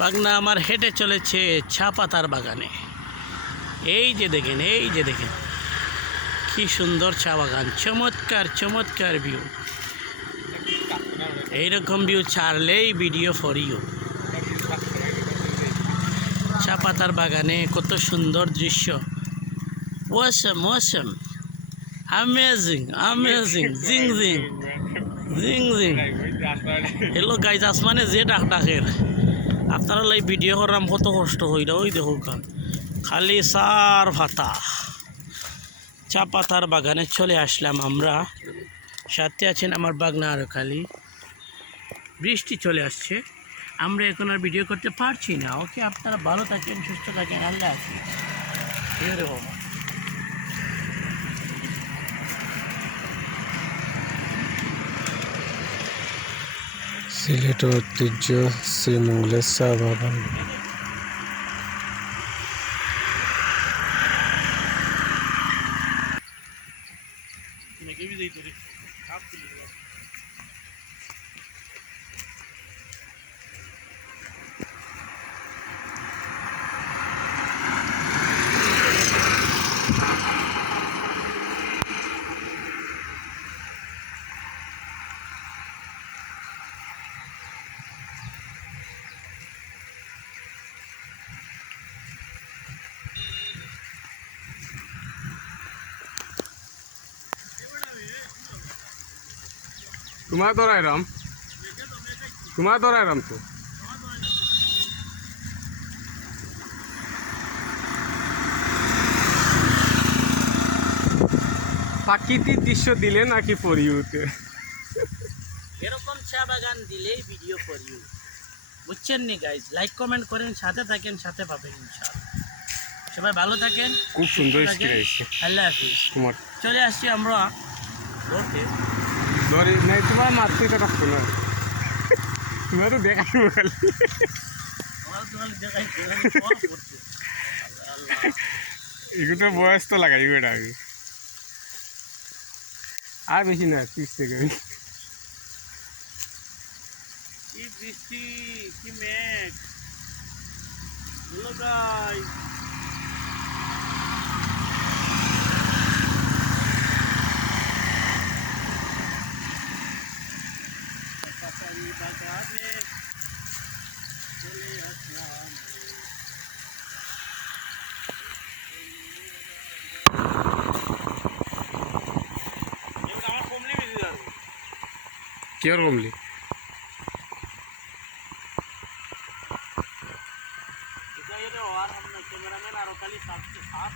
বাগনা আমার হেঁটে চলেছে চা পাতার বাগানে। এই যে দেখেন কি সুন্দর চা বাগান, চমৎকার চমৎকার ভিউ। এইরকম ভিউ ছাড়লেই ভিডিও ফর ইউ। চা পাতার বাগানে কত সুন্দর দৃশ্য, ওয়াসাম ওয়াসাম, অ্যামেজিং অ্যামেজিং, জিং জিং জিং জিং। হ্যালো গাইজ, আসমানে যে ডাকের আপনারা লাই ভিডিও করাম কত কষ্ট হইল। ওই দেখো খালি সার ভাতা। চা পাতার বাগানে চলে আসলাম আমরা, সাথে আছেন আমার বাগনা আর খালি। বৃষ্টি চলে আসছে, আমরা এখন আর ভিডিও করতে পারছি না। ওকে, আপনারা ভালো থাকেন, সুস্থ থাকেন, আল্লাহ হাফেজ। এরকম সিলেটের ঐতিহ্য শ্রীমঙ্গলের চা বাগান। তোমার দরাইরাম তো প্রাকৃতিক দৃশ্য দিলে নাকি পরিউতে এরকম চা বাগান দিলেই ভিডিও ফর ইউ, বুঝছেন নি গাইজ? লাইক কমেন্ট করেন, সাথে থাকেন, সাথে পাবেন ইনশাআল্লাহ। সবাই ভালো থাকেন, খুব সুন্দর সুস্থ থাকেন, আল্লাহ হাফিজ। তোমার চলে আসছি আমরা ধরতে। ধরে নাই তোমার মারতে তো রাখতো না, তোমার তো দেখাইব খালি। এগুলো বয়স তো লাগাইব এটা আগে, আর বেশি না 30 সেকেন্ড। কি বৃষ্টি, কি মেঘ। হ্যালো গাইস, পাতারি বাগানে চলে আসলাম। আমার কমলি বেশি যাবে। কি আর কমলি এটা আর আমরা ক্যামেরাম্যান আরো খালি সাথে সাথ